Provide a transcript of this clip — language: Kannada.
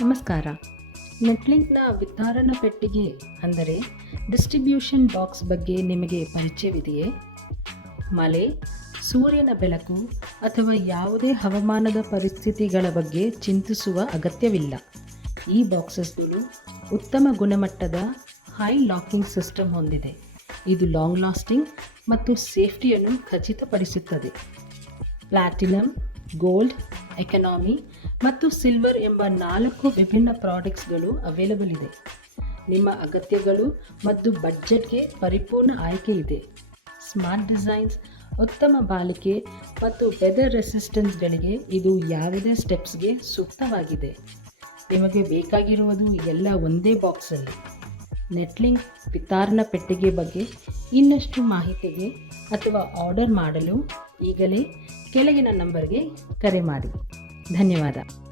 ನಮಸ್ಕಾರ. ನೆಟ್ಲಿಂಕ್ನ ವಿತರಣಾ ಪೆಟ್ಟಿಗೆ ಅಂದರೆ ಡಿಸ್ಟ್ರಿಬ್ಯೂಷನ್ ಬಾಕ್ಸ್ ಬಗ್ಗೆ ನಿಮಗೆ ಪರಿಚಯವಿದೆಯೇ? ಮಳೆ, ಸೂರ್ಯನ ಬೆಳಕು ಅಥವಾ ಯಾವುದೇ ಹವಾಮಾನದ ಪರಿಸ್ಥಿತಿಗಳ ಬಗ್ಗೆ ಚಿಂತಿಸುವ ಅಗತ್ಯವಿಲ್ಲ. ಈ ಬಾಕ್ಸಸ್ಗಳು ಉತ್ತಮ ಗುಣಮಟ್ಟದ ಹೈ ಲಾಕಿಂಗ್ ಸಿಸ್ಟಮ್ ಹೊಂದಿದೆ. ಇದು ಲಾಂಗ್ ಲಾಸ್ಟಿಂಗ್ ಮತ್ತು ಸೇಫ್ಟಿಯನ್ನು ಖಚಿತಪಡಿಸುತ್ತದೆ. ಪ್ಲಾಟಿನಮ್ ಗೋಲ್ಡ್, ಎಕನಾಮಿ ಮತ್ತು ಸಿಲ್ವರ್ ಎಂಬ ನಾಲ್ಕು ವಿಭಿನ್ನ ಪ್ರಾಡಕ್ಟ್ಸ್ಗಳು ಅವೈಲಬಲ್ ಇದೆ. ನಿಮ್ಮ ಅಗತ್ಯಗಳು ಮತ್ತು ಬಜೆಟ್ಗೆ ಪರಿಪೂರ್ಣ ಆಯ್ಕೆ ಇದೆ. ಸ್ಮಾರ್ಟ್ ಡಿಸೈನ್ಸ್, ಉತ್ತಮ ಬಾಳಿಕೆ ಮತ್ತು ವೆದರ್ ರೆಸಿಸ್ಟೆನ್ಸ್ಗಳಿಗೆ ಇದು ಯಾವುದೇ ಸ್ಟೆಪ್ಸ್ಗೆ ಸೂಕ್ತವಾಗಿದೆ. ನಿಮಗೆ ಬೇಕಾಗಿರುವುದು ಎಲ್ಲ ಒಂದೇ ಬಾಕ್ಸಲ್ಲಿ. ನೆಟ್ಲಿಂಕ್, ವಿತರಣಾ ಪೆಟ್ಟಿಗೆ ಬಗ್ಗೆ ಇನ್ನಷ್ಟು ಮಾಹಿತಿಗೆ ಅಥವಾ ಆರ್ಡರ್ ಮಾಡಲು ಈಗಲೇ ಕೆಳಗಿನ ನಂಬರ್ಗೆ ಕರೆ ಮಾಡಿ. ధన్యవాదాలు